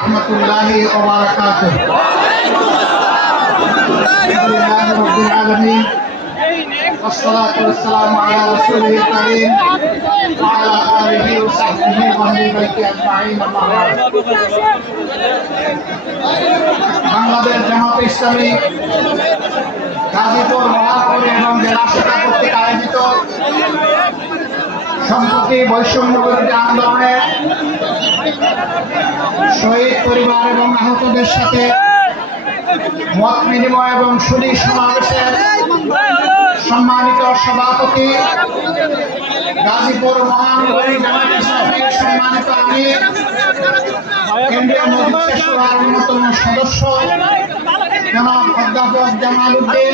ورحمة الله وبركاته الحمد لله رب العالمين والصلاة والسلام على رسوله الكريم وعلى آله وصحبه وأهل بيته أجمعين أما بعد বাংলাদেশ জামাত ইসলামী গাজীপুর মহাপুর এবং জেলা শাখা কর্তৃক সম্প্রতি বৈষম্য বিরোধী আন্দোলনে শহীদ পরিবার এবং আহতদের সাথে মত বিনিময় এবং সুদী সমাবেশের সম্মানিত সভাপতি গাজীপুর মহানগরী সম্মানিত আমির কেন্দ্রীয় মজলিসের অন্যতম সদস্য অধ্যাপক জামাল উদ্দিন,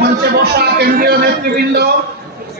মঞ্চে বসা কেন্দ্রীয় নেতৃবৃন্দ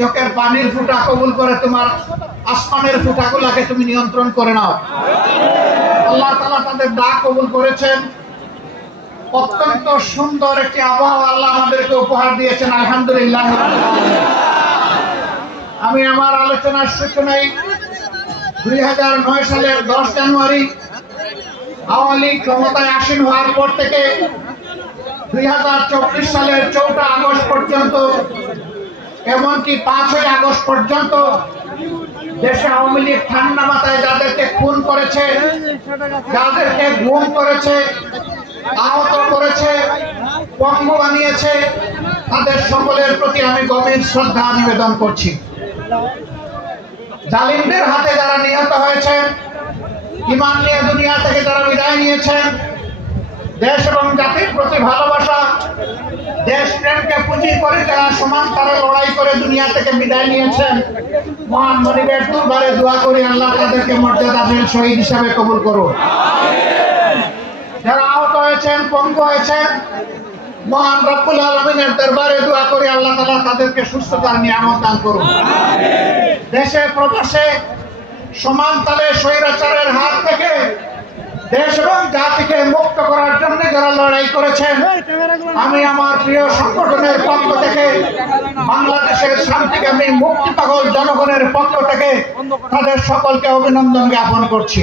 চোখের পানির ফুটা কবুল করে তোমার আসমানের ফুটাগুলাকে তুমি নিয়ন্ত্রণ করে নাও। আল্লাহ তালা তাদের ডাক কবুল করেছেন। অত্যন্ত সুন্দর একটি আবহাওয়া আল্লাহ আমাদেরকে উপহার দিয়েছেন, আলহামদুলিল্লাহ। আমি আমার আলোচনার সূচনায় দুই হাজার নয় সালের দশ জানুয়ারি আওয়ামী লীগ ক্ষমতায় আসীন হওয়ার পর থেকে দুই হাজার চব্বিশ সালের চৌঠা আগস্ট পর্যন্ত এমনকি পাঁচই আগস্ট পর্যন্ত দেশে আওয়ামী লীগ ঠান্ডা মাথায় যাদেরকে খুন করেছে, যাদেরকে গুম করেছে, আহত করেছে, পঙ্গু বানিয়েছে, তাদের সকলের প্রতি আমি গভীর শ্রদ্ধা নিবেদন করছি। জালিমদের হাতে যারা নিহত হয়েছেন, ইমান নিয়ে দুনিয়া থেকে যারা বিদায় নিয়েছেন, দেশ এবং জাতির প্রতি ভালোবাসা দেশ প্রেমকে পুঁজি করে যারা সমান তারা লড়াই করে দুনিয়া থেকে বিদায় নিয়েছেন। মহান মনিবের দরবারে দোয়া করি, আল্লাহ তাদেরকে মর্যাদাশীল শহীদ হিসাবে কবুল করুন। যারা আহত হয়েছেন, পঙ্গু হয়েছেন, মহান রব্বুল আলমিনের দরবারে দোয়া করি, আল্লাহ তালা তাদেরকে সুস্থতার নিয়ামত দান করুন। দেশে প্রবাসে সমান তালে স্বৈরাচারের হাত থেকে দেশ এবং জাতিকে মুক্ত করার জন্য যারা লড়াই করেছেন আমি আমার প্রিয় সংগঠনের পক্ষ থেকে বাংলাদেশের শান্তিকামী মুক্তি পাগল জনগণের পক্ষ থেকে তাদের সকলকে অভিনন্দন জ্ঞাপন করছি।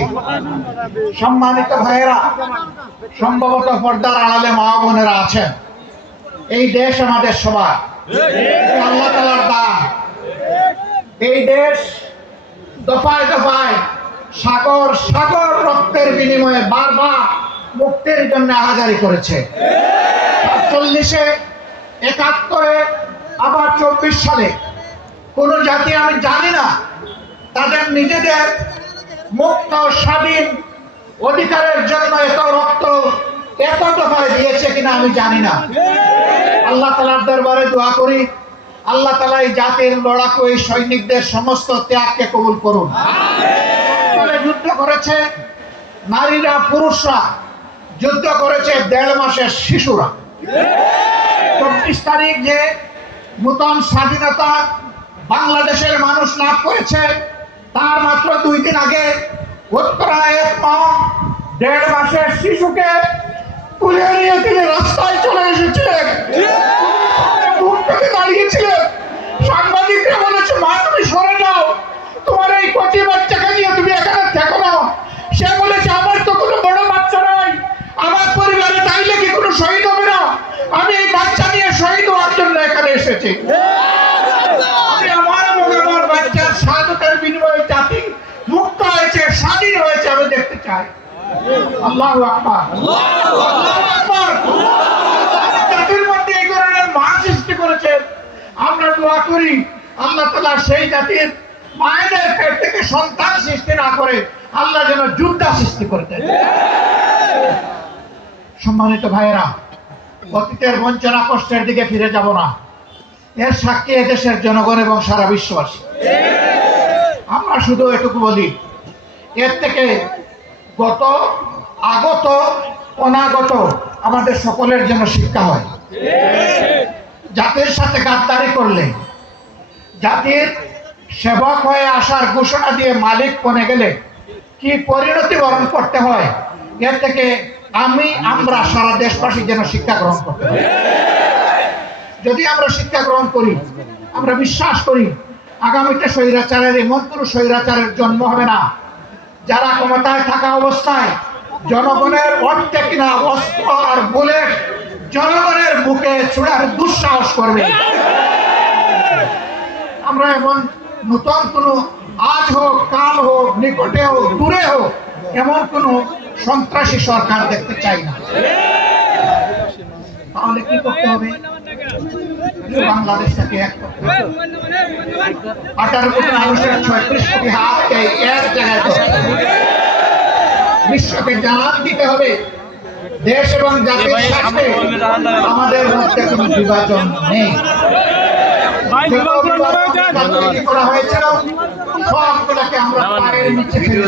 সম্মানিত ভাইয়েরা, সম্ভবত পর্দার আড়ালে মা বোনেরা আছেন। এই দেশ আমাদের সবার। আল্লাহ তালার দান। এই দেশ দফায় দফায় সাগর সাগর রক্তের বিনিময়ে বারবার মুক্তির জন্য আহাজারি করেছে। চল্লিশে একাত্তরে আবার চব্বিশ সালে কোন জাতি আমি জানি না তাদের নিজেদের মুক্ত স্বাধীন অধিকারের জন্য এত রক্ত এত দফায় দিয়েছে কিনা আমি জানি না। আল্লাহ তালার দরবারে দোয়া করি আল্লাহ তালা এই জাতির লড়াকু এই সৈনিকদের সমস্ত ত্যাগকে কবুল করুন। যুদ্ধ করেছে নারীরা পুরুষরা। যুদ্ধ করেছে দেড় মাসের শিশুরা। চব্বিশ তারিখ যে নূতন স্বাধীনতা বাংলাদেশের মানুষ লাভ করেছে, তার মাত্র দুই দিন আগে দেড় মাসের শিশুকে তুলে নিয়ে তিনি রাস্তায় চলে এসেছিলেন দূর থেকে দাঁড়িয়েছিলেন সাংবাদিকরা বলেছে মা তুমি সরে যাও তোমার এই কচি বাচ্চাকে নিয়ে তুমি এখানে থেকো না সে বলেছে আমার তো কোনো বড় বাচ্চা নাই আমার পরিবারে তাইলে কি কোনো শহীদ হবে না আমি এই বাচ্চা নিয়ে শহীদ হওয়ার জন্য এখানে আমার এবং আমার বাচ্চার স্বাধীনতার বিনিময়ে জাতি মুক্ত হয়েছে স্বাধীন হয়েছে আমি দেখতে চাই। আল্লাহ আকবার। আল্লাহু আকবার। জাতির মধ্যে এই ধরনের মা সৃষ্টি করেছেন আমরা দোয়া করি আল্লাহ তালা সেই জাতির মায়েদের পেট থেকে সন্তান সৃষ্টি না করে আল্লাহ যেন যুদ্ধা সৃষ্টি করে দেন সম্মানিত ভাইয়েরা অতীতের বঞ্চনা কষ্টের দিকে ফিরে যাব না। এর সাক্ষী দেশের জনগণ এবং সারা বিশ্ববাসী। আমরা শুধু এটুকু বলি, এর থেকে গত আগত, অনাগত আমাদের সকলের জন্য শিক্ষা হয়। জাতির সাথে গাদ্দারি করলে, জাতির সেবক হয়ে আসার ঘোষণা দিয়ে মালিক বনে গেলে কি পরিণতি বরণ করতে হয়, এর থেকে আমি, আমরা সারা দেশবাসী যেন শিক্ষা গ্রহণ করতে পারি। যদি আমরা শিক্ষা গ্রহণ করি, আমরা বিশ্বাস করি, আগামীতে স্বৈরাচারের এমন কোনো স্বৈরাচারের জন্ম হবে না। যারা ক্ষমতায় থাকা অবস্থায় জনগণের অর্থে কিনা অস্ত্র আর বুলেট জনগণের বুকে ছুড়ার দুঃসাহস করবে। আমরা এমন নতুন কোনো আজ হোক, কাল হোক, নিকটে হোক, দূরে হোক, এমন কোনো সন্ত্রাসী সরকার দেখতে চাই না। তাহলে কি করতে হবে? বাংলাদেশটাকে এক আঠারো কোটি মানুষের ছয়ত্রিশ কোটি হাতকে এক জায়গায় বিশ্বকে জানান দিতে হবে। দেশ এবং জাতির স্বার্থে আমাদের মধ্যে কোনো বিভাজন নেই। করা হয়েছিল সবগুলোকে আমরা পায়ের নিচে ফেলে